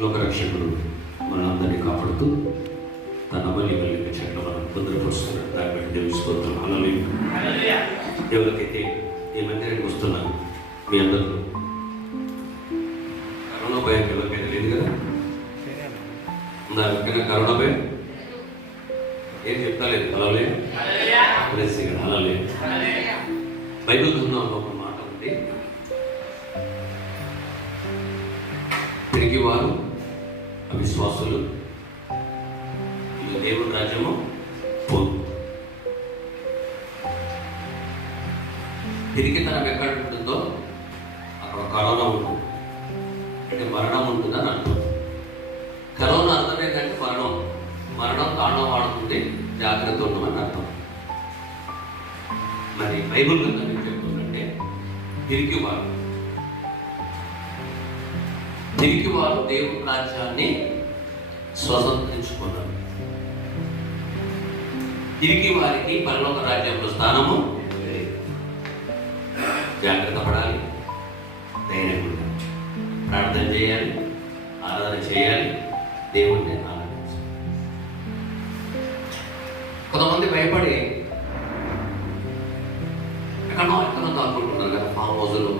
లోకరక్షకుడు మనందరినీ కాపాడుతూ తన అమూల్యమైన చెట్ల మనం భద్రపరుస్తున్నాడు. దాన్ని బట్టి దేవుని స్తోత్రం. హల్లెలూయా. దేవులకైతే ఈ మందిరానికి వస్తున్నాను. మీ అందరూ కరోనా భయం ఎవరికైనా లేదు కదా? ఉందా ఎవరికైనా కరోనా భయం? ఏం చెప్తాలేదు. అలాగే అలాగే బైబిల్ గ్రంథంలో ఒక మాట ఉంది, పిరికివారు అవిశ్వాసులు ఇది దేవుని రాజ్యము పోదు. పిరికితనం ఎక్కడ ఉంటుందో అక్కడ కరోనా ఉంటుంది, అంటే మరణం ఉంటుందని అర్థం. కరోనా అర్థం ఏంటంటే మరణం తాండవం ఆడుతుంది, జాగ్రత్త ఉండమని అర్థం. మరి బైబిల్ గ్రంథం ఏం చెప్తుందంటే పిరికివారు దేవుని రాజ్యాన్ని స్వతంత్రించుకున్నారు. తిరిగి వారికి పరలోక రాజ్యంలో స్థానము లేదు. జాగ్రత్త పడాలి, ధైర్యం ఉండాలి, ప్రార్థన చేయాలి, ఆరాధన చేయాలి, దేవుణ్ణి ఆరాధించాలి. కొంతమంది భయపడి ఎక్కడో దాక్కుంటున్నారు కదా, ఫామ్ హౌస్లో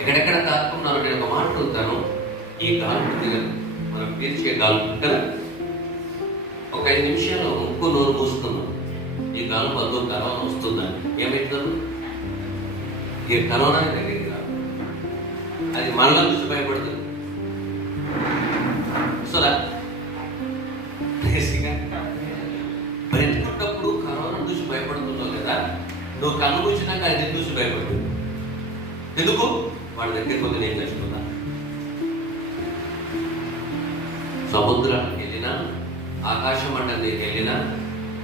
ఎక్కడెక్కడ దాక్కున్నారు. నేను ఒక మాట ఉంటాను, ఈ గాలి దగ్గర మనం పీల్చే గాలి కదా, ఒక 5 నిమిషాలు ముక్కు నోరు మూస్తున్నాం, ఈ గాలి బంధువు కరోనా వస్తుందని ఏమవుతుంది? ఈ కరోనా దగ్గరికి రాదు, అది మనలో చూసి భయపడుతుంది. సరే బ్రతికున్నప్పుడు కరోనా చూసి భయపడుతున్నావు కదా, నువ్వు కన్ను కూర్చున్నాక అది చూసి భయపడుతుంది. ఎందుకు? వాడి దగ్గరికి పోతే నేను చచ్చిపోతా. సముద్రానికి వెళ్ళినా, ఆకాశ మండలికి వెళ్ళినా,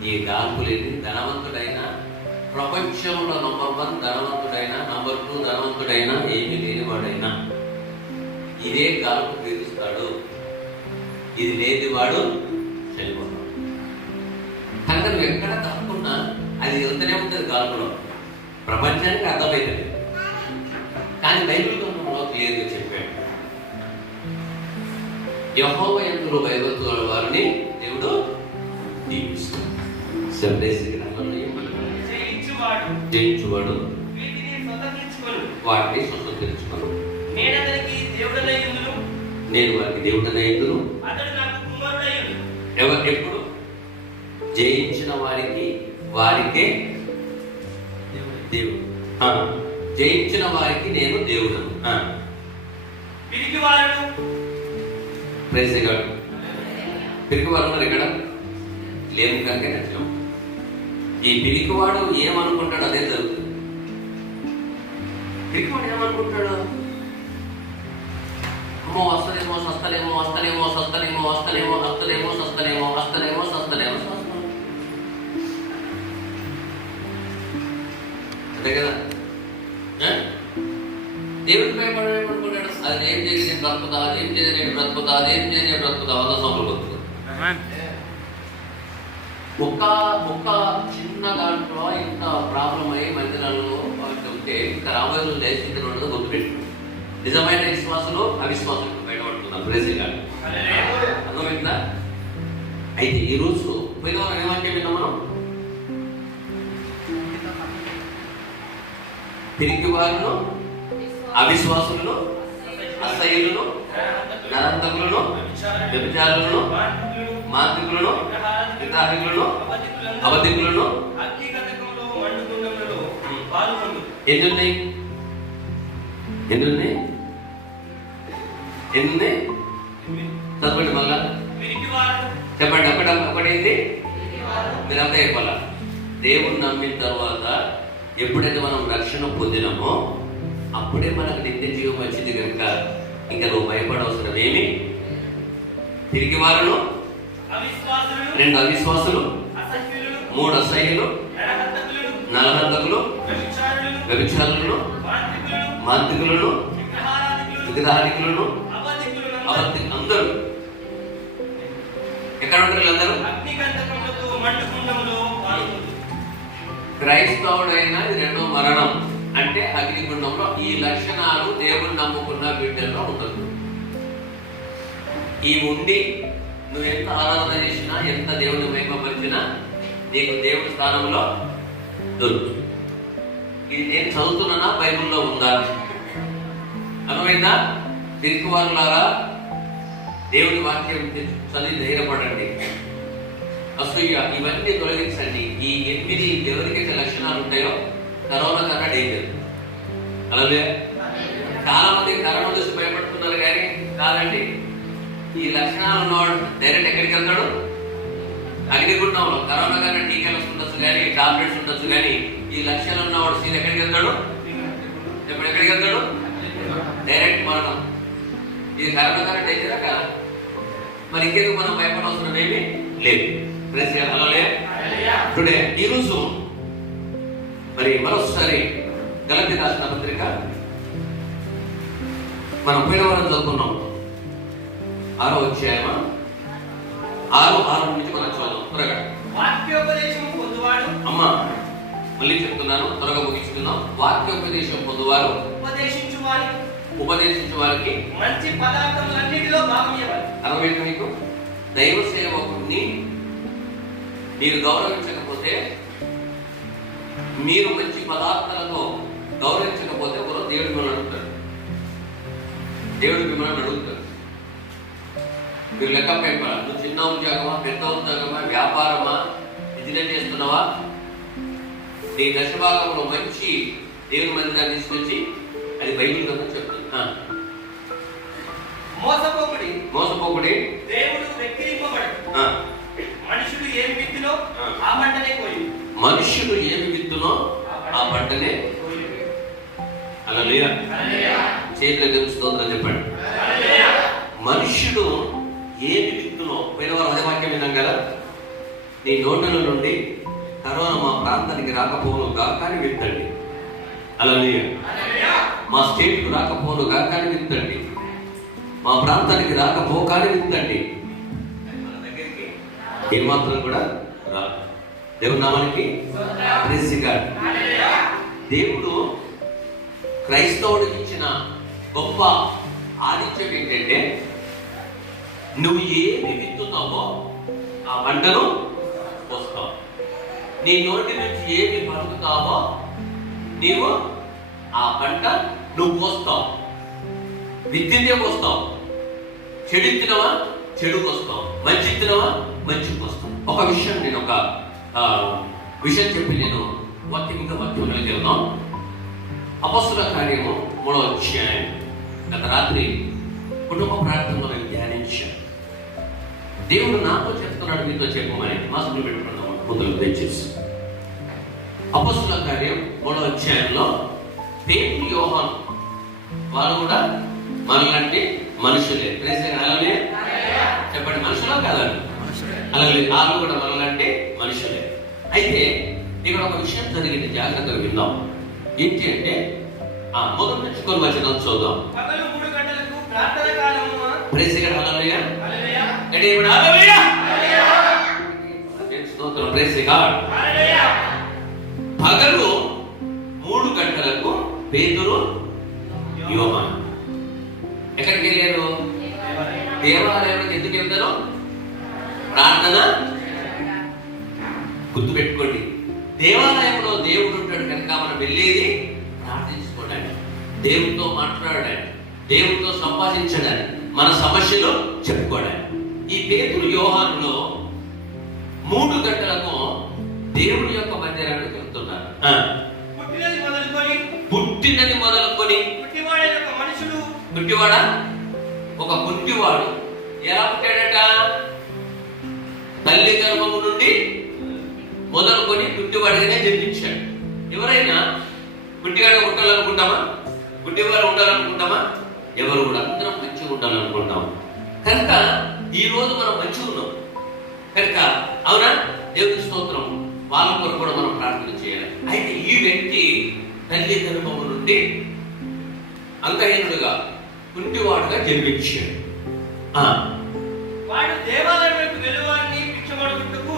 ఈ గాల్పు లేని ధనవంతుడైనా, ప్రపంచంలో నంబర్ 1 ధనవంతుడైనా, నంబర్ 2 ధనవంతుడైనా, ఏమీ లేనివాడైనా ఇదే గాల్పు తీరుస్తాడు. ఇది లేని వాడు చనిపోతాడు. కనుక నువ్వు ఎక్కడ తప్పుకున్నా అది వెళ్తూనే ఉంటుంది గాల్పులో. ప్రపంచానికి అర్థమవుతుంది, కానీ బైబిల్ గ్రంథంలో క్లియర్గా చెప్పాడు, యెహోవా యందు భయభక్తుల వారిని దేవుడు దీవిస్తాడు. జయించువాడు వాటిని స్వతంత్రించుకోను. నేను వారికి దేవుడనై యుందును. ఎప్పుడు? జయించిన వారికే దేవుడు. జయించిన వారికి నేను దేవుడను. పిరికివాడు మరి ఇక్కడ లేము కనుక నచ్చాం. ఈ పిరికివాడు ఏమనుకుంటాడు అదే జరుగుతుంది. పిరికివాడు ఏమనుకుంటాడు? అమ్మో వస్తలేమో సస్తలేమో వస్తలేమో సస్తలేమో వస్తలేమో వస్తలేమో సస్తలేమో వస్తలేమో సస్తలేమో అంతే కదా. దేవుడికి భయపడేమనుకుంటాడు, అది ఏం చేసి నేను బ్రతుకుతా, అదేం చేసి నేను బ్రతుకుతా, అదేం చేసి నేను బ్రతుకుతా, వల్ల సోమలు బతుకుతా. ఒక్క చిన్న దాంట్లో ఇంత ప్రాబ్లం అయ్యి మందిరాల్లో ఉంటే ఇంకా రాబోయే రోజులు లేచింది ఉండదు. గుర్తుపెట్టు, నిజమైన విశ్వాసులు అవిశ్వాసులు బయటపడుతున్నారు. బ్రెజిల్ అర్థమైందా? అయితే ఈ రోజు పోయిన వారు ఏమంటే మనం తిరిగి వారిను, అవిశ్వాసులను, అసహ్యులను, నరహంతకులను, వ్యభిచారులను, మాంత్రికులను, విగ్రహారాధికులను, అబద్ధికులను ఎన్నున్నాయి? చదవండి మళ్ళా, చెప్పండి. ఒకటేంటి? మీరంతా చెప్పాలా? దేవుని నమ్మిన తర్వాత ఎప్పుడైతే మనం రక్షణ పొందినామో అప్పుడే మనకు నిత్య జీవం వచ్చింది కనుక ఇంకా నువ్వు భయపడవసరం ఏమి. తిరిగి వారును, 2 అవిశ్వాసులు, 3 అసహ్యులు, నరహంతకులు, వ్యభిచారులను, మాంత్రికులను, విగ్రహారాధికులను, అందరూ ఎక్కడ ఉంటారు? అందరూ క్రైస్తవుడైనా ఇది 2వ మరణం. అంటే అగ్నిగుండంలో ఈ లక్షణాలు దేవుని నమ్ముకున్న బిడ్డల్లో ఉండదు. ఈ ఉండి నువ్వు ఎంత ఆరాధన చేసినా, ఎంత దేవుని మహిమపరిచినా నీకు దేవుని స్థానంలో దొరుకుతుంది. ఇది నేను చదువుతున్నానా, బైబిల్లో ఉందా? అర్థమైందా? తిరుగువారులారా, దేవుని వాక్యం చదివి ధైర్యపడండి. అసూయ ఇవన్నీ తొలగించండి. ఈ 8 ఎవరికైతే లక్షణాలు ఉంటాయో కరోనా కన్నా డేంజర్. అలాగే చాలా మంది కరోనా చూసి భయపడుతున్నారు, కానీ కాదండి. ఈ లక్షణాలు ఉన్నవాడు డైరెక్ట్ ఎక్కడికి వెళ్తాడు? అగ్నిగుండంలో. కరోనా కన్నా టీకాలు ఉండొచ్చు కానీ, టాబ్లెట్స్ ఉండొచ్చు కానీ, ఈ లక్షణాలు ఉన్నవాడు సీన్ ఎక్కడికి వెళ్తాడు? ఎక్కడికి వెళ్తాడు? డైరెక్ట్ మరణం. ఇది కరోనా కన్నా డేంజరా కదా? మరి ఇంకెందుకు మనం భయపడవలసిన ఏమీ లేదు. టుడే ఈరోజు మరి మరోసారి గలతీ రాసిన పత్రిక మనం పోయిన వారం చదువుకున్నాం. 6వ అధ్యాయమా 6 నుంచి మనం చదువుదాం త్వరగా. వాక్యోపదేశం పొందువాడు, అమ్మా మళ్ళీ చెప్తున్నాను, త్వరగా ముగించుకుందాం. వాక్యోపదేశం పొందువారు ఉపదేశించు వారికి మంచి పదార్థములన్నిటిలో భాగం ఇవ్వాలి. అర్థమైంది మీకు? దైవ సేవకుడిని మీరు గౌరవించకపోతే, మీరు మంచి పదార్థాలతో గౌరవించకపోతే ఎవరో దేవుడు మిమ్మల్ని అడుగుతాడు. దేవుడు మిమ్మల్ని అడుగుతాడు. మీరు లెక్క పెంపాలి. నువ్వు చిన్న ఉద్యోగమా, పెద్ద ఉద్యోగమా, వ్యాపారమా, బిజినెస్ చేస్తున్నావా? నీ దశభాగంలో మంచి దేవుని మందిరాన్ని తీసుకొచ్చి అది బైబిల్ కదా చెప్తుంది. మోసపోకుడి దేవుడు వెక్కిరింపబడడు. మనుషుడు ఏమి విత్తునో ఆ పంటనే కోయును. మనుషుడు ఏమి విత్తునో ఆ పంటనే. హల్లెలూయా. చేతులకు స్తోత్రం చెప్పండి. మనుషుడు ఏమి విత్తునో, పోయిన వారు అదే వాక్యం విన్నాం కదా. నీ నోటల నుండి కరోనా మా ప్రాంతానికి రాకపోనుగా కానీ విత్తండి. హల్లెలూయా. మా స్టేట్కు రాకపోనుగా కానీ విత్తండి. మా ప్రాంతానికి రాకపోకాని విత్తండి. ఏమాత్రం కూడా రా. దేవుని నామానికి ప్రైజ్ గాడ్. దేవుడు క్రైస్తవుడికి ఇచ్చిన గొప్ప ఆదిత్యం ఏంటంటే, నువ్వు ఏమి విత్తుతావో ఆ పంటను కోస్తావు. నీ నోటి నుంచి ఏమి పలుకుతావో నీవు ఆ పంట నువ్వు కోస్తావు. విత్తితే కోస్తావు. చెడు ఇచ్చినవా చెడు కోస్తావు. మంచి ఇచ్చినవా మంచి కోస్తావు. ఒక విషయం నేను ఒక విషయం చెప్పి నేను వాక్యంగా వాక్యంలోకి వెళ్దాం. అపొస్తలుల కార్యము 3వ అధ్యాయం. గత రాత్రి కుటుంబ ప్రార్థనలో నేను ధ్యానించాను. దేవుడు నాతో చెప్తున్నాడు, మీతో చెప్పమని మాస్కులు పెట్టుకున్నాము మొదలు తెచ్చేసి. అపొస్తలుల కార్యం 3వ అధ్యాయంలో పేతురు, యోహాను వారు కూడా మనలాంటి మనుషులే. అలాగే చెప్పండి, మనుషులో కాదండి, అలాగే వాళ్ళు కూడా మనలాంటి మనుషులే. అయితే ఇక్కడ ఒక విషయం జరిగింది, జాగ్రత్తగా విందాం. ఏంటి అంటే మొదటి నుంచి కొన్ని వచనం చూద్దాం. పగలు 3 గంటలకు పేతురు, యోహాను ఎక్కడికి వెళ్ళారు? దేవాలయానికి. ఎందుకు వెళ్తారు? ప్రార్థన. గుర్తుపెట్టుకోండి, దేవాలయంలో దేవుడు ఉంటాడు కనుక మనం వెళ్ళేది ప్రార్థించుకోవడానికి, దేవుడితో మాట్లాడడానికి, దేవుడితో సంభాషించడానికి, మన సమస్యలు చెప్పుకోవడానికి. ఈ పేతురు, యోహానులో 3 గంటలకు దేవుడి యొక్క మందిరానికి వెళ్తున్నారు. పుట్టినది మొదలుకొని గుడ్డివాడ, ఒక గుడ్డివాడు ఎలా పుట్టాడట? తల్లి గర్భము నుండి మొదలుకొని గుడ్డివాడిగానే జన్మించాడు. ఎవరైనా గుడ్డివాడు ఉండాలనుకుంటామా? గుడ్డివాడు ఉండాలనుకుంటామా? ఎవరు కూడా అందరం మంచిగా ఉండాలనుకుంటాం. కనుక ఈ రోజు మనం మంచిగా ఉన్నాం కనుక, అవునా, దేవుని స్తోత్రం. వాళ్ళ కొరకు కూడా మనం ప్రార్థన చేయాలి. అయితే ఈ వ్యక్తి తల్లి గర్భము నుండి అంగహీనుడుగా, కుంటివాడుగా జన్మించాడు. వాడు దేవాలయానికి వెలువాడిని భిక్షమడుగుటకు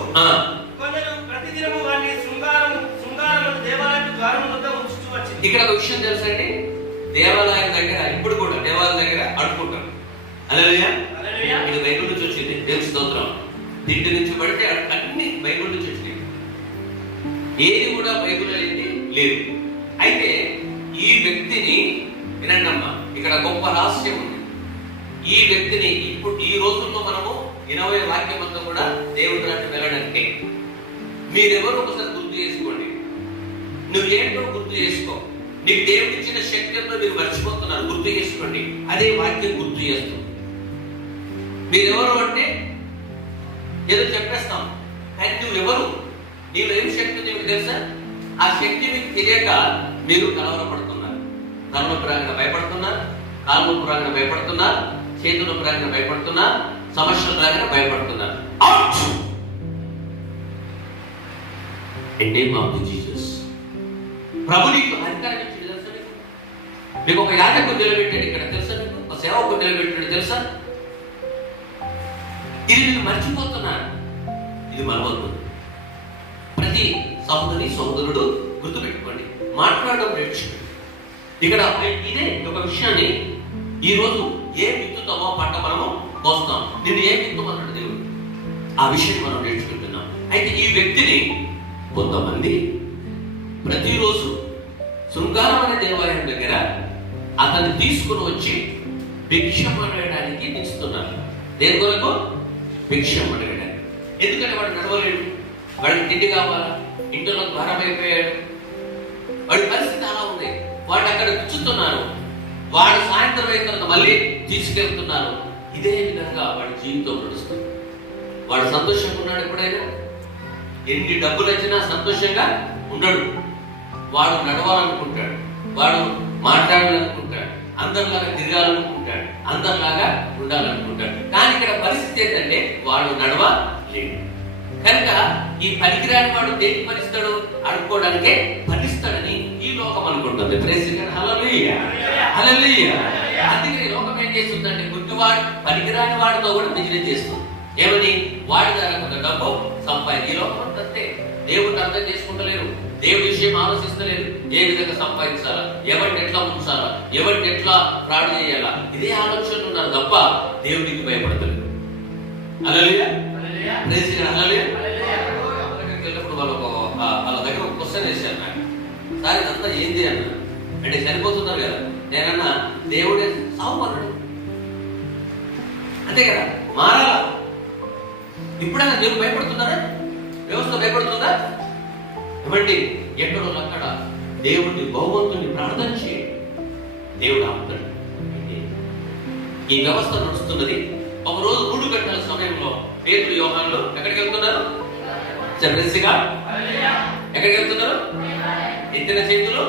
కొందరు ప్రతిదినము వాడిని శృంగారము దేవాలయ ద్వారం వద్ద ఉంచుతూ వచ్చింది. ఇక్కడ ఒక విషయం తెలుసండి, దేవాలయం దగ్గర ఇప్పుడు కూడా దేవాలయం దగ్గర అడుక్కుంటారు. హల్లెలూయా. ఇది బైబిల్ నుంచి వచ్చింది, దేవుని స్తోత్రం. తిండి నుంచి పడితే అన్ని బైబిల్ నుంచి వచ్చినాయి, ఏది కూడా బైబిల్ అనేది లేదు. అయితే ఈ వ్యక్తిని వినండమ్మా, ఇక్కడ గొప్ప రహస్యం ఉంది. ఈ వ్యక్తిని ఇప్పుడు ఈ రోజుల్లో మనము 20 వాక్యం అంతా కూడా దేవుడి రాజ్యం వెళ్ళడానికి మీరెవరు ఒకసారి గుర్తు చేసుకోండి. నువ్వేంటో గుర్తు చేసుకో. నీకు దేవుడు ఇచ్చిన శక్తితో మీరు మర్చిపోతున్నారు, గుర్తు చేసుకోండి. అదే వాక్యం గుర్తు చేస్తుంది. మీరెవరు అంటే ఏదో చెప్పేస్తాం, కానీ నువ్వెవరు, నీలో ఏం శక్తి ఉంది మీకు తెలుసా? ఆ శక్తి మీకు తెలియక మీరు కలవరపడుతున్నారు. తలనొప్పి రాగానే భయపడుతున్నారు, కాలు నొప్పి రాగానే భయపడుతున్నారు, చేతుల నొప్పి రాగానే భయపడుతున్నారు, సమస్యలు రాగానే భయపడుతున్నారు. ప్రభు నీకు అధికారం ఇచ్చింది తెలుసా? మీకు ఒక యాజకుడు నిలబెట్టాడు ఇక్కడ తెలుసా? మీకు ఒక సేవకు నిలబెట్టాడు తెలుసా? ఇది నేను మర్చిపోతున్నాను. ఇది మనవద్దు. ప్రతి సహోదరి సహోదరుడు గుర్తుపెట్టుకోండి, మాట్లాడడం నేర్చుకోండి. ఇక్కడ ఇదే ఒక విషయాన్ని ఈరోజు ఏ విత్తుతామో పంట మనము కోస్తాం. నిన్ను ఏ విత్తుమన్నాడు దేవుడు, ఆ విషయం మనం నేర్చుకుంటున్నాం. అయితే ఈ వ్యక్తిని కొంతమంది ప్రతిరోజు శృంగారం అనే దేవాలయం దగ్గర అతన్ని తీసుకుని వచ్చి భిక్షం అడగడానికి తెచ్చుతున్నారు. దేని కొరకు? భిక్షం అడగడానికి. ఎందుకంటే వాడు నడవలేడు, వాడికి తిండి కావాలా, ఇంట్లో భారం అయిపోయాడు, వాడి పరిస్థితి అలా ఉంది. వాడు అక్కడ కూర్చుతున్నారు, వాడు సాయంత్రం అయిన తర్వాత మళ్ళీ తీసుకెళ్తున్నారు. ఇదే విధంగా వాడి జీవితం నడుస్తుంది. వాడు సంతోషంగా ఉన్నాడు ఎప్పుడైనా? ఎన్ని డబ్బులు వచ్చినా సంతోషంగా ఉండడు. వాడు నడవాలనుకుంటాడు, వాడు మాట్లాడాలనుకుంటాడు, అందరిలాగా తిరగాలనుకుంటాడు, అందరిలాగా ఉండాలనుకుంటాడు. కానీ ఇక్కడ పరిస్థితి ఏంటంటే వాడు నడవలేడు. కనుక ఈ పనికిరాని వాడు దేనికి పనిస్తాడు? అడుక్కోవడానికే పనిస్తాడని ఈ లోకం అనుకుంటుంది. హల్లెలూయా, హల్లెలూయా. అందుకని లోకం ఏం చేస్తుందంటే గుడ్డివాడు పనికిరాని వాడితో కూడా బిజినెస్ చేస్తుంది. ఏమని? వాడి ద్వారా కొంత డబ్బు సంపాదించి. ఈ లోకం అంతే. దేవుడిని అర్థం చేసుకుంటలేరు, దేవుడి విషయం ఆలోచిస్తలేరు. ఏ విధంగా సంపాదించాలా, ఎవరిని ఎట్లా ఉంచాలా, ఎవరిని ఎట్లా ఫ్రాడ్ చేయాలా, ఇదే ఆలోచనలు ఉన్నారు తప్ప దేవుడికి భయపడతలేదు. హల్లెలూయా, హల్లెలూయా. వెళ్ళినప్పుడు వాళ్ళ దగ్గర ఒక క్వశ్చన్ వేశారు నాకు. సార్ ఇదంతా ఏంది అన్న అంటే సరిపోతున్నారు కదా. నేనన్నా దేవుడే సాగు అన్నాడు, అంతే కదా, మారాలా. ఇప్పుడైనా దేవుడు భయపడుతున్నారా? వ్యవస్థ భయపడుతుందా? ఏమండి, ఎక్కడో అక్కడ దేవుడిని భగవంతుని ప్రార్థన చేయండి, దేవుడు ఆపుతాడు. ఈ వ్యవస్థ నడుస్తున్నది. ఒక రోజు 3 గంటల సమయంలో పేతురు యోహానులు ఎక్కడికి వెళ్తున్నారు? ఎక్కడికి వెళ్తున్నారు? ఎత్తిన చేతులు,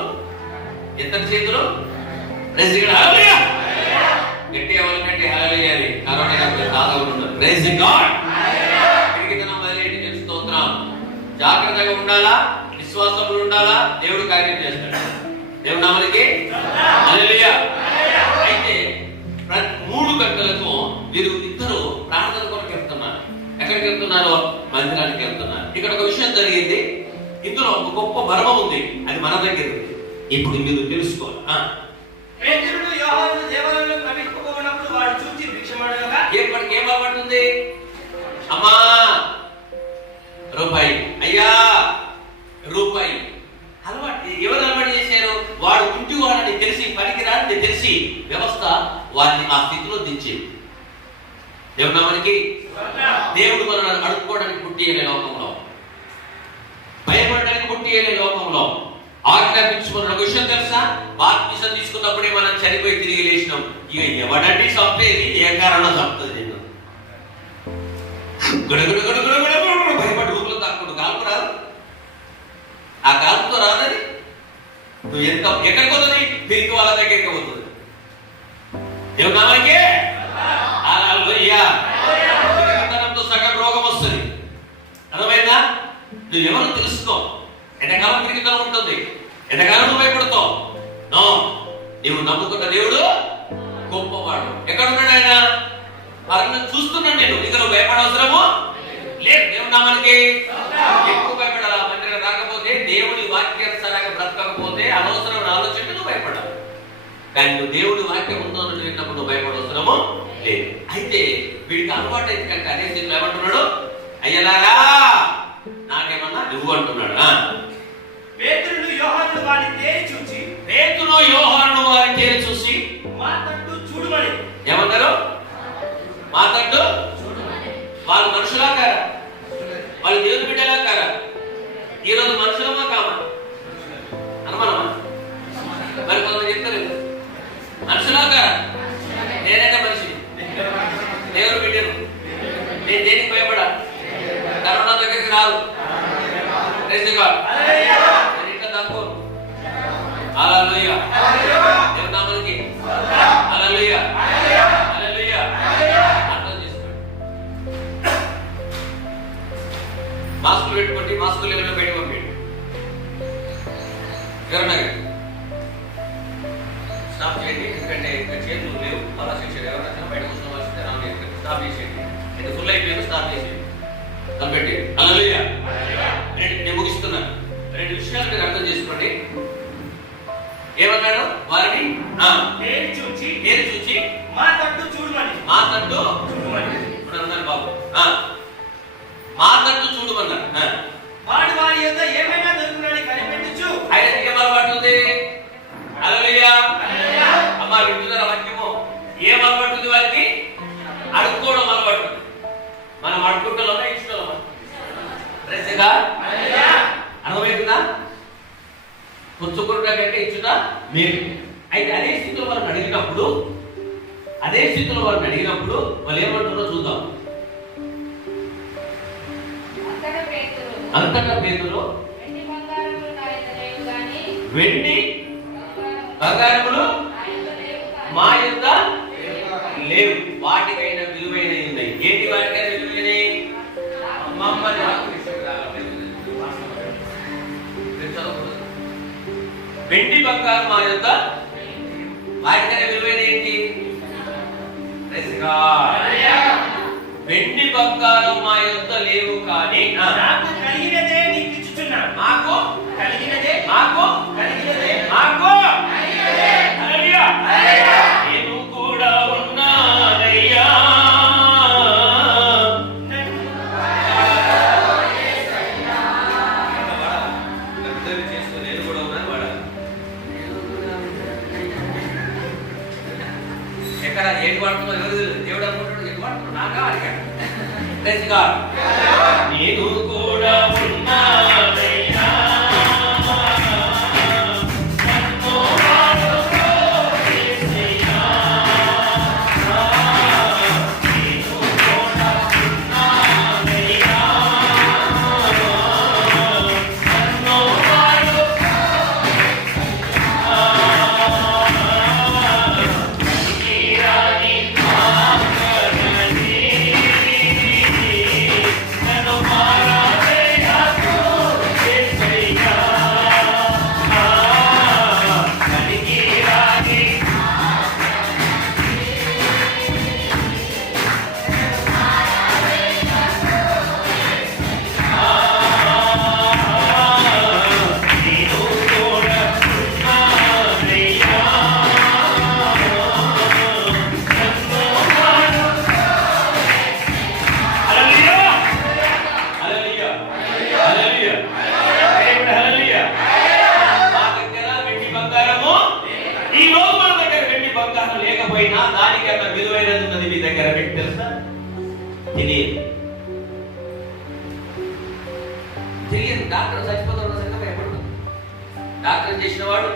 ఎత్తని చేతులు, గట్టి ఎవరికంటే హల్లెలూయా అని కరోనా తాగవుతున్నారు. Praise God. స్తోత్రం. జాగ్రత్తగా ఉండాలా, విశ్వాసంలో ఉండాలా, దేవుడు కార్యం చేస్తాడు. దేవుడు నామమునకి హల్లెలూయా. అయితే 3 గంటలకు వీరు ఇద్దరు ప్రార్థన కొరకు వెళ్తున్నారు. ఎక్కడికి వెళ్తున్నారో? మందిరానికి వెళ్తున్నారు. ఇక్కడ ఒక విషయం జరిగింది, ఇందులో ఒక గొప్ప మర్మం ఉంది, అది మన దగ్గర ఉంది. ఇప్పుడు మీరు తెలుసుకోవాలి. పేతురు యోహాను దేవాలయంలో ప్రవేశింపబోనప్పుడు వాడు చూచి భిక్షం అడగగా ఏం అలవాటుంది? అమ్మా రూపాయి, అయ్యా రూపాయి. అలవాటు ఎవరు అలవాటు చేశారు? వాడు ఇంటి వాడని తెలిసి, పనికిరాని తెలిసి వ్యవస్థ వారిని ఆ స్థితిలో దించేది. దేవుడు మనకి దేవుడు మనల్ని అడుక్కోవడానికి పుట్టియలే లోకంలో, భయపడడానికి పుట్టియలే లోకంలో, ఆజ్ఞాపించుకున్న విషయం తెలుసా? బాప్తిసం తీసుకున్నప్పుడే మనం చనిపోయి తిరిగి లేచినాం. ఇక ఎవడంటే చంపేది? ఏ కారణం చంపుతుంది? నేను భయపడి రూపులో తాక్కుడు కాల్పు రాదు. ఆ కాల్పుతో రాదని నువ్వు ఎంత ఎక్కడికి పోతుంది? తిరిగి వాళ్ళ దగ్గరికి పోతుంది. దేవుడు నామకే సగం రోగం వస్తుంది. అర్థమైందా? నువ్వెవరు తెలుసుకో. ఎంతకాలం తిరిగితనం ఉంటుంది, ఎంతకాలం నువ్వు భయపడతావు. నో, నీవు నమ్ముకున్న దేవుడు గొప్పవాడు. ఎక్కడున్నాడు ఆయన? వారిని చూస్తున్నాడు. నేను ఇక నువ్వు భయపడవసరము లేదు. దేవుడు నామానికి ఎక్కువ భయపడాలా? మందిరం రాకపోతే, దేవుని వాక్యానుసారంగా బ్రతకకపోతే, అనవసరమైన ఆలోచన కానీ నువ్వు దేవుడి వాక్యం ఉందో అని విన్నప్పుడు నువ్వు భయపడవసరము లేదు. అయితే వీడికి అలవాటు అయితే కనుక అదే స్థితిలో ఏమంటున్నాడు, అయ్యలారా నాకేమన్నా నువ్వు అంటున్నాడు. పేతురు యోహాను వారి తేరి చూసి, పేతురు యోహాను వారి తేరి చూసి మా తట్టు చూడమని ఏమన్నారు, మా తట్టు వాళ్ళు మనుషులా కారా, వాళ్ళు దేవుని బిడ్డలా కారా? ఈరోజు మనుషులమా కామా అనుమానమా? మరి కొంతమంది చెప్తారు మనుషులా కారా? నేనైతే మనిషి, దేవుని బిడ్డను, నేను దేనికి భయపడా, కరోనా దగ్గరికి రాదు, నేను ఇంట్లో తక్కువ. హల్లెలూయా, దేవుని నామానికి హల్లెలూయా, హల్లెలూయా. అర్థం చేసుకోండి. మాస్కులు పెట్టుకోండి, మాస్కులు ఏమైనా బయట పంపండి. ఎవరన్నా స్టాప్ చేయండి, ఎందుకంటే ఇక్కడ చేతులు లేవు, అలా చేసేది. ఎవరైనా బయట కూర్చొని వస్తే రాని స్టాప్ చేసేయండి. ఇది ఫుల్ అయిపోయింది, స్టాప్ చేసేయండి, కనిపెట్టి. హల్లెలూయా. నేను ముగిస్తున్నాను. 2 విషయాలు మీరు అర్థం చేసుకోండి. ఏమన్నాడు, వారిని తేరి చూచి మా తట్టు చూడమని అన్నారు బాబు. మా తట్టు చూడమన్నారు. వాడు వారి యొక్క ఏమైనా దొరుకునని కనిపెట్టచ్చు. ఆయన ఏం అలవాటు ఉంది? హల్లెలూయా. అమ్మా వింటున్నారా వాక్యము? ఏం అలవాటు ఉంది వారికి? అడుక్కోవడం అలవాటు. మనం అడుక్కుంటామా ఇష్టమా? అర్థమవుతుందా? పుచ్చుకుంటా కంటే ఇచ్చుట మీరు. అయితే అదే స్థితిలో వారిని అడిగినప్పుడు వాళ్ళు ఏమంటారో చూద్దాం. అంతటా పేతురు వెండి బంగారములు మా యొద్ద లేవు, వాటికైనా విలువైనవి ఉన్నాయి. ఏంటి వాటికైనా విలువైనవి? వెండి బంగారం మా యొద్ద, వాటికైనా విలువైన ఏంటి? వెండి బంగారం మా యొద్ద లేవు, కానీ నాకు కలిగినదే నీకు ఇచ్చుచున్నాను. మాకు కలిగినదే హల్లెలూయా. నేను కూడా ఉన్నానయ్యా. ఎక్కడ ఏడు వాడుతున్నా ఎవరు దేవుడు అనుకుంటాడు, ఎటు వాడుతున్నాడు నాకా అడిగా. నేను కూడా ఉన్నానయ్యా. లేకపోయినా దానికన్నా విలువైనది ఉన్నది మీ దగ్గర. మీకు తెలుసా? తెలియదు. డాక్టర్ చచ్చిపోతాడు భయపడతాడు. డాక్టర్ చేసిన వాడు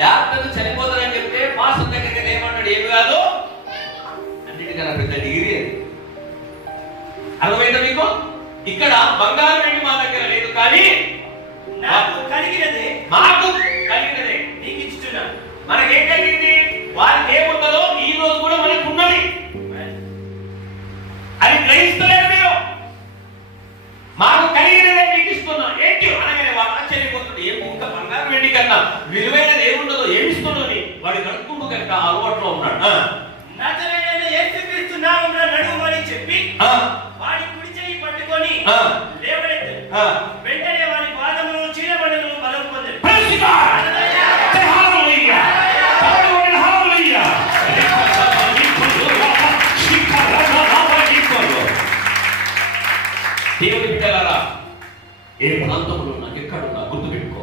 డాక్టర్ చనిపోతాడని చెప్తే మాస్టర్ దగ్గరికి ఏమన్నాడు, ఏమి కాదు అన్నిటికన్నా పెద్ద డిగ్రీ అది. అర్థమైందా మీకు? ఇక్కడ బంగారం వెండి మా దగ్గర లేదు, కానీ నాకు కలిగినదే నీకు ఇచ్చుచున్నాను. మనకేం కలిగింది? వారికి ఏముంటుందో ఈ రోజు కూడా మనకు ఉన్నది. అది గ్రహిస్తలేదు మీరు. మాకు కలిగినదే మీకు ఇస్తున్నా. ఏంటి అనగానే వాడు ఆశ్చర్యపోతుంది. ఏం ఇంకా బంగారం వెండి కన్నా విలువైనది ఏముండదో ఏమిస్తుందో అని వాడి కనుక్కుంటూ కనుక అలవాట్లో ఉన్నాడు. నజరేయుడైన యేసుక్రీస్తు నామమున నడువమని చెప్పి వాడి కుడి చెయ్యి పట్టుకొని లేవనెత్తాడు. వెంటనే వారి పాదములు చీలమండలు బలం పొందారు. ఏ ప్రాంతంలో ఉన్నా, ఎక్కడున్నా గుర్తుపెట్టుకో.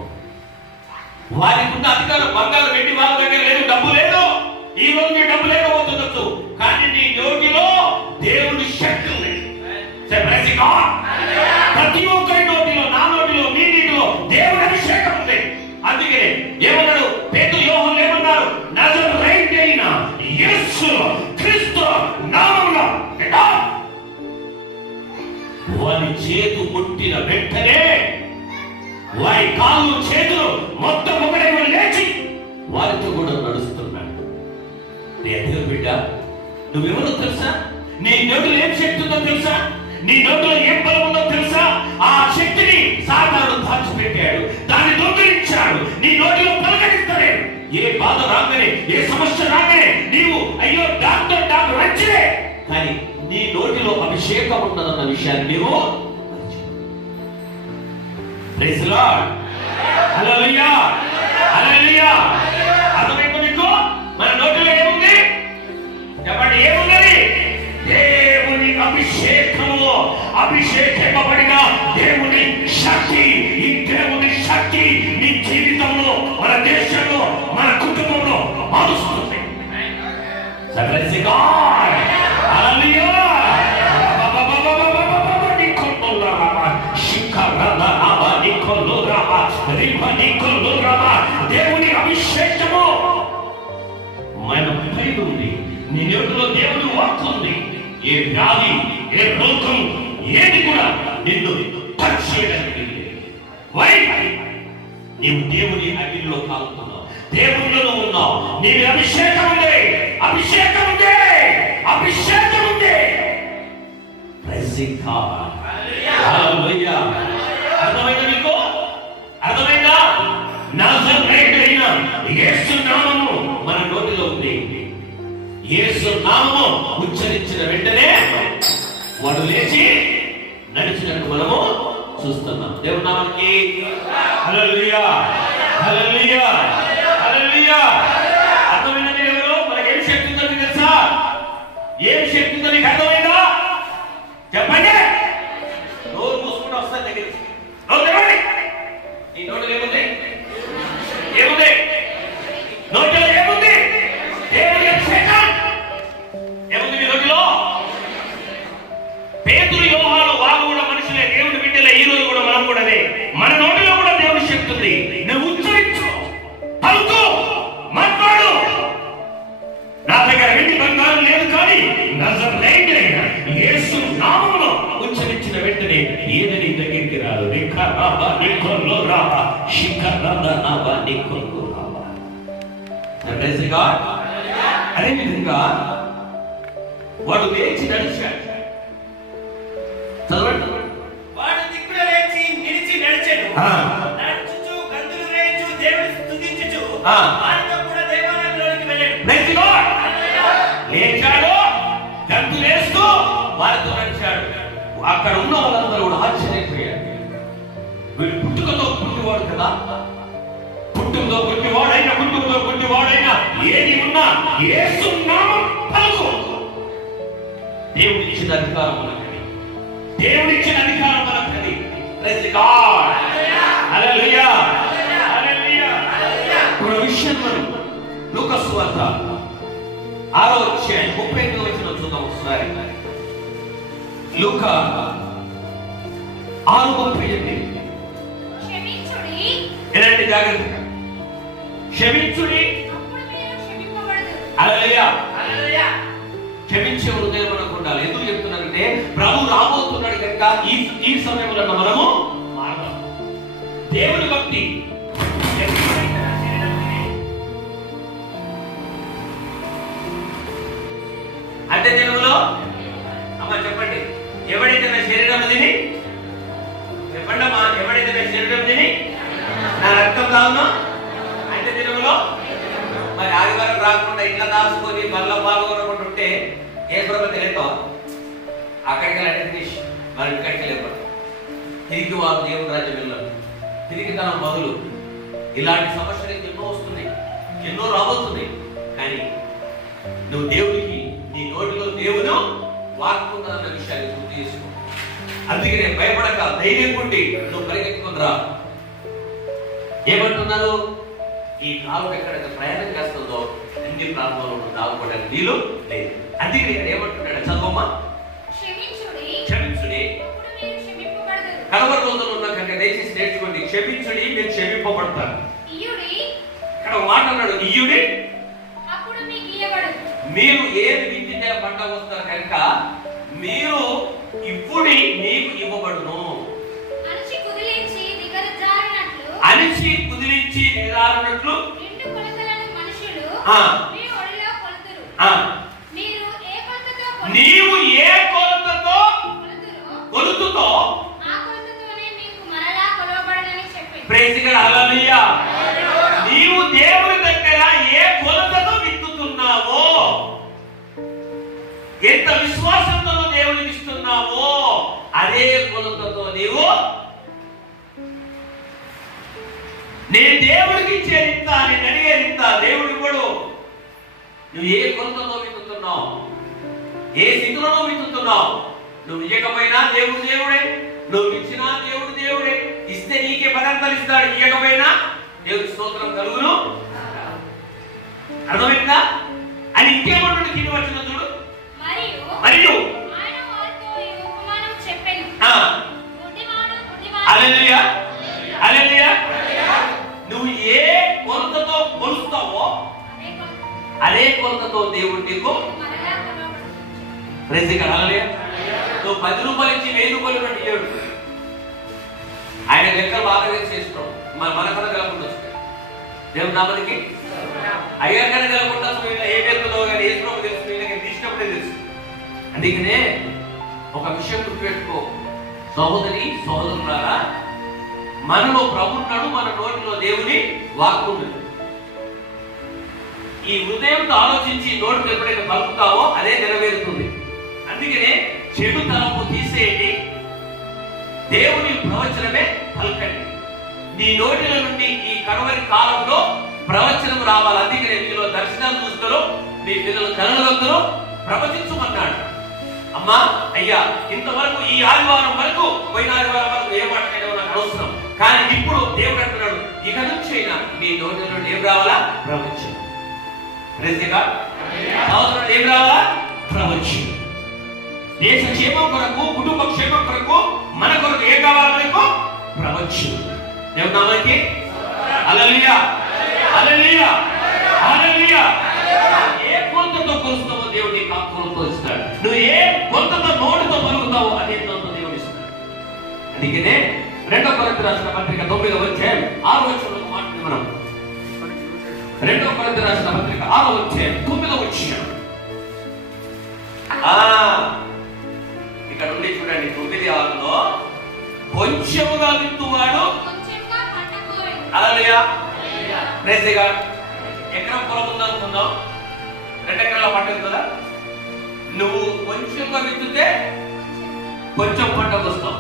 వారికి ఉన్న అధికారం బంగారు వెండి వాళ్ళ దగ్గర లేదు, డబ్బు లేదు. ఈ రోజు నీ డబ్బు లేకపోతుండొచ్చు, కానీ నీ నోటిలో దేవుని శక్తి ఉంది. ప్రతి ఒక్కరి నోటిలో, నా నోటిలో, నీ నీటిలో దేవుని అభిషేకం ఉంది. అందుకే ఏమన్నాడు పేతురు, యోహాను ఏమన్నారు? నజరేయుడైన యేసు క్రీస్తు నామములో వారి చేతు ముట్టిన వెంటనే వారి కాళ్ళు చేతులు మొత్తం ఒకటే లేచి వారితో కూడా నడుస్తున్నాడు. బిడ్డ, నువ్వెవరో తెలుసా? నీ నోటిలో ఏం శక్తి ఉందో తెలుసా? నీ నోటిలో ఏం బలం ఉందో తెలుసా? ఆ శక్తిని సాతానుడు దాచిపెట్టాడు, దాన్ని దొంగిలించాడు. నీ నోటిలో పలకరిస్తలేడు. ఏ బాధ రాగానే, ఏ సమస్య రాగానే నీవు అయ్యో డాక్టర్ వచ్చే, కానీ నీ నోటిలో అభిషేకం ఉన్నదన్న విషయాన్ని నీవు ప్రైజ్ లార్డ్, హల్లెలూయా, హల్లెలూయా. అర్థమైందా మీకు? మన నోటిలో ఏముంది చెప్పండి, ఏమున్నది? దేవుని అభిషేకము, అభిషేకింపబడిన దేవుని శక్తి. ఈ దేవుని శక్తి నీ జీవితంలో, మన దేశంలో, మన కుటుంబంలో మారుస్తుంది. దేవుని అభిషేకము మన పైన ఉంది. నీ నోటిలో దేవుని వాక్కు ఉంది. ఏ వ్యాధి, ఏ రోగం, ఏది కూడా నిన్ను టచ్ చేయడానికి నీవు దేవుని అగ్నిలో కాలుతున్నావు, దేవునిలో ఉన్నావు. నీవి అభిషేకం ఉంది, అభిషేకం ఉంది, అభిషేకం ఉంది. అర్థమైందా మీకు? అర్థమైందా? నజరేయుడైన యేసు నామము మన నోటిలో ఉంది. యేసు నామము ఉచ్చరించిన వెంటనే వాడు లేచి నడిచినట్టు మనము చూస్తున్నాం. దేవుని నామానికి హల్లెలూయా, హల్లెలూయా, హల్లెలూయా. అర్థమైందా? ఎవరు మనకి ఏం శక్తి ఉందో తెలుసా? ఏం శక్తి ఉందో నీకు అర్థమైందా? చెప్పండి. నోరు మూసుకుంటూ వస్తాను దగ్గర. ఈ నోటిలో ఏముంది? ఏముంది నోటిలో? ఏముంది? దేవుని అభిషేకం ఏముంది మీ నోటిలో? పేతురు, యోహాను వాళ్ళు కూడా మనుషులే, దేవుని బిడ్డలే. ఈ రోజు కూడా మనం కూడా మన నోటిలో కూడా దేవుని శక్తి ఉంది. నువ్వు ఉచ్చరించు, పలుకు, మాట్లాడు. నా దగ్గర వెండి బంగారం లేదు, కానీ నజరేయుడైన యేసు నామములో ఉచ్చరించిన వెంటనే ఏదని దగ్గరికి రాదు. అదే విధంగా వాడు లేచి నడిచాడు. చదవండి. వాడు దిక్కున లేచి నిలిచి నడిచెను. నడుచుచు గంతులు వేయుచు దేవుని స్తుతించుచు వారితో కూడా దేవాలయంలోనికి వెళ్ళాడు. Praise God. లేచాడు, గంతులేస్తూ వారితో నడిచాడు. అక్కడ ఉన్న వాళ్ళందరూ కూడా ఆశ్చర్యపోయారు. వీడు పుట్టుకతో పుట్టివాడు కదా, పుట్టుకతో పుట్టివాడైనా, పుట్టుకతో పుట్టివాడైనా ఏది ఉన్నా యేసు నామం పలుకు. దేవుడి ఇచ్చిన అధికారం మనకది, దేవుడి ఇచ్చిన అధికారం మనకది. ప్రైజ్ గాడ్, హల్లెలూయా, హల్లెలూయా. ఒక విషయం మనం లూకా సువార్త 6వ అధ్యాయం 35వ వచనం చూద్దాం ఒకసారి. లూకా 6:38. క్షమించుడి. ఎలాంటి జాగ్రత్త? క్షమించుడి, అప్పుడు మీరు క్షమింపబడుదురు. హల్లెలూయా, హల్లెలూయా. క్షమించే హృదయం మనకు ఉండాలి. ఎందుకు చెప్తున్నానంటే ప్రభు రాబోతున్నాడు కనుక ఈ సమయంలో మనము మారదాం. దేవుని భక్తి అంటే తెలుగులో అమ్మ చెప్పండి, ఎవడైతే నా శరీరం తిని, చెప్పండి అమ్మా, ఎవడైతే నా శరీరం తిని నా రక్తం తాగునో అంటే తెలుగులో. మరి ఆదివారం రాకుండా ఇట్లా దాచుకొని మళ్ళీ పాల్గొనకుంటుంటే ఏ ప్రభుత్వం తెలియతో అక్కడికి వెళ్ళండి ఫినిష్. మరి ఇక్కడికి వెళ్ళిపోతాం. తిరిగి వారు దేవుని రాజ్యం వెళ్ళారు. తిరిగి తన మొదలు ఇలాంటి సమస్యలు ఎన్నో వస్తున్నాయి, ఎన్నో రాబోతున్నాయి. కానీ నువ్వు దేవుడికి నీ నోటిలో దేవుడు వాక్కున్నదన్న విషయాన్ని గుర్తు చేసుకో. అందుకనే భయపడక ధైర్యం ఉండి నువ్వు పరిగెత్తుకుని రా. ఏమంటున్నారు? ఈ కాలం ఎక్కడైతే ప్రయాణం చేస్తుందో అన్ని ప్రాంతాల్లో నువ్వు దాగుకోవడానికి వీలు లేదు. అందుకని ఇక్కడ ఏమంటున్నాడు? చదవమ్మా. క్షమించుడి, క్షమించుడి, అప్పుడు మీరు క్షమింపబడదురు. కడవరి రోజులు ఉన్న కనుక దయచేసి నేర్చుకోండి. క్షమించుడి, మీరు క్షమింపబడతారు. ఇయ్యుడి, ఇక్కడ మాట అన్నాడు, ఇయ్యుడి, అప్పుడు మీకు ఇయ్యబడును. మీరు ఏది విత్తితే పంట వస్తారు కనుక మీరు ఇప్పుడి మీకు ఇవ్వబడును. అణచి కుదిలించి దిగజారినట్లు, అణచి కుదిలించి నిరారినట్లు నిండు కొలతలను మనుషులు ఆ. మీ ఒడిలో కొలుతురు. ఆ, మీరు ఏ కొలతతో నీవు ఏ కొలతతో కొలుతురో కొలుతుతో ఆ కొలతతోనే మీకు మరలా కొలవబడనని చెప్పింది. Praise the lord. హల్లెలూయా. నీవు దేవుని దగ్గర ఏ కొలతతో విత్తుతున్నావో, ఎంత విశ్వాసంతో దేవునికి ఇస్తున్నావో అదే కొలతతో నీవు నేను దేవుడికి ఇచ్చేంత, నేను అడిగేంత దేవుడు ఇవ్వడు. నువ్వు ఏ కొలతతో విత్తుతున్నావు, ఏ స్థితిలో విత్తుతున్నావు, నువ్వు ఇయ్యకపోయినా దేవుడు దేవుడే, నువ్వు ఇచ్చినా దేవుడు దేవుడే. ఇస్తే నీకే పదార్థాలు ఇస్తాడు, ఇయ్యకపోయినా దేవుడి స్తోత్రం కలుగును. అర్థమైందా? అని ఇంకేమంటాడు కింద వచ్చిన చూడు. మరియు ఆయన వారితో ఈ ఉపమానం చెప్పెను. గుడ్డివాడు హల్లెలూయా, హల్లెలూయా. నువ్వు ఏ కొలతతో కొలుస్తావో అదే కొలతతో దేవుడు నీకు మరలా కొలవబడను. Praise the lord. హల్లెలూయా. నువ్వు 10 రూపాయలు ఇచ్చి 1000 రూపాయలు పెట్టి ఇయ్యడు. ఆయన లెక్కలు బాగా చేస్తున్నాం. మనకన్నా కలగకుండా వస్తాయి. దేవుడు నామనికి అయ్యాకనే కలగకుండా ఏ వ్యక్తిలో కానీ ఏ స్లోకి తెలుసు, వీళ్ళకి తీసినప్పుడే తెలుసు. అందుకనే ఒక విషయం గుర్తుపెట్టుకో సహోదరి సహోదరులారా, మనలో ప్రభున్నాడు, మన నోటిలో దేవుని వాక్కు ఉన్నది. ఈ హృదయంతో ఆలోచించి నోటితో ఎప్పుడైతే పలుకుతావో అదే నెరవేరుతుంది. అందుకనే చెడు తలంపు తీసేయండి, దేవుని ప్రవచనమే పలకండి. నీ నోటిల నుండి ఈ కడవరి కాలంలో ప్రవచనం రావాలి. అందుకనే మీలో దర్శనాలు చూస్తారు, మీ పిల్లలు కలగలుగుతారు, ప్రవచించమన్నాడు. అమ్మా అయ్యా, ఇంతవరకు ఈ ఆదివారం వరకు, పోయిన ఆదివారం వరకు ఏ మాట చేయడం నాకు అవసరం, కానీ ఇప్పుడు దేవుడు అంటున్నాడు, ఇక నుంచి అయినా మీ నోటి నుండి ఏం రావాలా? ప్రవచనం. అవసరం ఏం రావాలా? ప్రవచనం. దేశ క్షేమం కొరకు, కుటుంబ క్షేమం కొరకు, మన కొరకు ఏం కావాలా? మనకు ప్రవచనం. దేవుని నామానికి హల్లెలూయా, హల్లెలూయా, హల్లెలూయా. ఏ కొలతతో కొలుస్తావో దేవుడు నీకు ఆ కొలతతో ఇస్తాడు. నువ్వు ఏ కొలతతో నోటితో పలుకుతావో అదే కొలత దేవుడు ఇస్తాడు. అందుకనే 2 కొరింథీ రాసిన పత్రిక 9వ అధ్యాయం 6వ వచనంలో మాట్లాడుతున్నాం మనం. 2 కొరింథీ రాసిన పత్రిక 6వ అధ్యాయం 9వ వచనం. ఇక్కడ ఉండి చూడండి, 9:6లో కొంచెముగా విత్తువాడు కొంచెంగా పంట కోయు. హల్లెలూయా, ప్రైజ్ ది లార్డ్. ఎకరం పొలం ఉందనుకుందాం, 2 ఎకరాల పంట ఉందా? నువ్వు కొంచెంగా విత్తుతే కొంచెం పంటకు వస్తాం.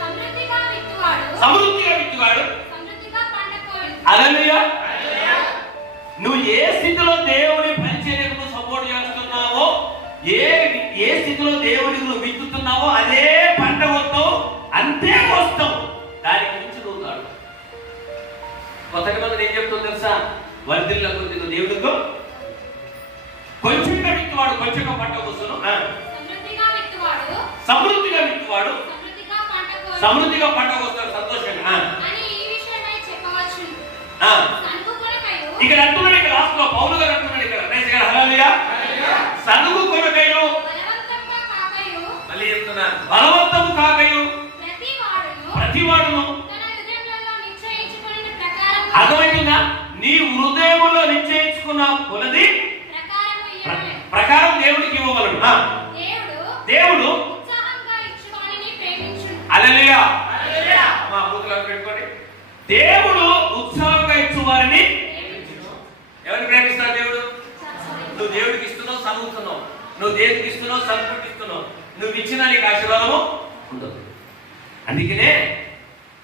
సమృద్ధిగా విత్తువాడు సమృద్ధిగా విత్తువాడు సమృద్ధిగా పంట కోయు. హల్లెలూయా. నువ్వు ఏ స్థితిలో దేవుని పరిచర్యకు సపోర్ట్ చేస్తున్నావో, ఏ స్థితిలో దేవునికి నువ్వు విత్తుతున్నావో అదే పంట వస్తావు, అంతే వస్తావు. దానికి మించి నువ్వు తాడు. కొత్తగా మంది ఏం చెప్తుందో తెలుసా? వర్ధిల్ల కొద్ది దేవుడితో కొంచెంగా విత్తువాడు కొంచెంగా పంట వస్తును. సమృద్ధిగా విత్తువాడు సమృద్ధిగా విత్తువాడు సమృద్ధిగా పంట కోయు. సమృద్ధిగా పంట వస్తాడు సంతోషంగా అని ఈ విషయమై చెప్పవచ్చు. సనుగు కొరకయు. ఇక్కడ అంటున్నాడు, ఇక్కడ రాష్ట్రంలో పౌలు గారు అంటున్నాడు, ఇక్కడ ప్రైజ్ గారు హల్లెలూయా. సనుగు కొరకయు బలవంతంగా కాకయు. మళ్ళీ చెప్తున్నా, బలవంతము కాకయు ప్రతివాడును తన హృదయంలో నిశ్చయించుకొనిన ప్రకారము. అర్థమవుతుందా? నీ హృదయంలో నిశ్చయించుకున్న కొలది ప్రకారం దేవుడికి ఇవ్వగలడు. దేవుడు ఉత్సాహంగా ఇచ్చువానిని ప్రేమించును. హల్లెలూయా. మా బూతులను పెట్టుకోండి. దేవుడు ఉత్సాహంగా ఇచ్చు వారిని ఎవరిని ప్రేమిస్తాడు? దేవుడు. నువ్వు దేవుడికి ఇస్తున్నావు, చదువుతున్నావు, నువ్వు దేవుడికి ఇస్తున్నావు, సంతృప్తిస్తున్నావు, నువ్వు ఇచ్చినా నీకు ఆశీర్వాదము ఉండదు. అందుకనే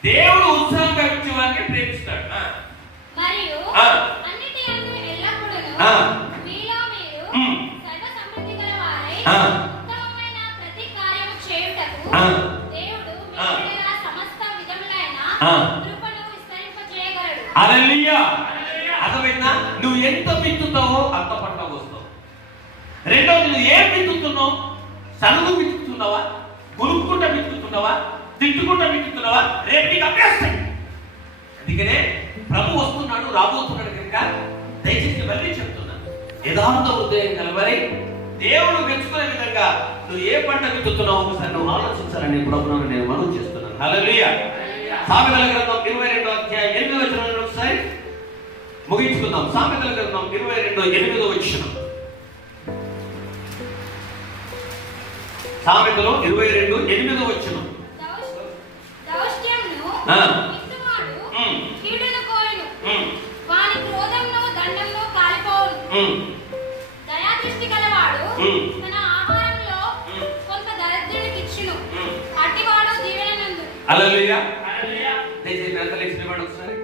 దేవుడు ఉత్సాహంగా ఇచ్చే వారిని ప్రేమిస్తాడు. మరియు అన్నిటి యందు ఎల్లప్పుడూ మీలో మీరు సర్వ సమృద్ధి గల వారై ఉత్తమమైన ప్రతి కార్యము చేయుటకు దేవుడు కృపను విస్తరింపజేయగలడు. హల్లెలూయా. అర్థమైందా? నువ్వు ఎంత విత్తుతావో అంత పంట వస్తావు. రెండోది, నువ్వు ఏం విత్తుతున్నావు? సనుగు విత్తుతున్నావా? గురుక్కుంట విత్తుతున్నావా? తిట్టుకుంట విత్తుతున్నావా? రేపు నీకు అభ్యాసం. అందుకనే ప్రభు వస్తున్నాడు, రాబోతున్నాడు కనుక దయచేసి మళ్ళీ చెప్తున్నాను, యథార్థ హృదయం కలవరి దేవుడు మెచ్చుకునే విధంగా నువ్వు ఏ పంట విత్తుతున్నావు ఒకసారి నువ్వు ఆలోచించాలని ప్రభువును నేను మనవి చేస్తున్నాను. హల్లెలూయా. సామెతల గ్రంథం 22వ అధ్యాయం 8వ వచనాన్ని ఒకసారి ముగించుకుందాం. సామెతల గ్రంథం 22:8 వచనం. సామెతలు 22:8 వచనం. దౌష్ట్యమును విత్తువాడు కీడును కోయును, వాని క్రోధమును దండంలో కాలిపోవును. దయాదృష్టి గలవాడు తన ఆహారంలో కొంత దరిద్రునికి ఇచ్చును, అట్టివాడు దీవెన నందు. హల్లెలూయా. దయచేసి అంత లేచి నిలబడండి ఒకసారి.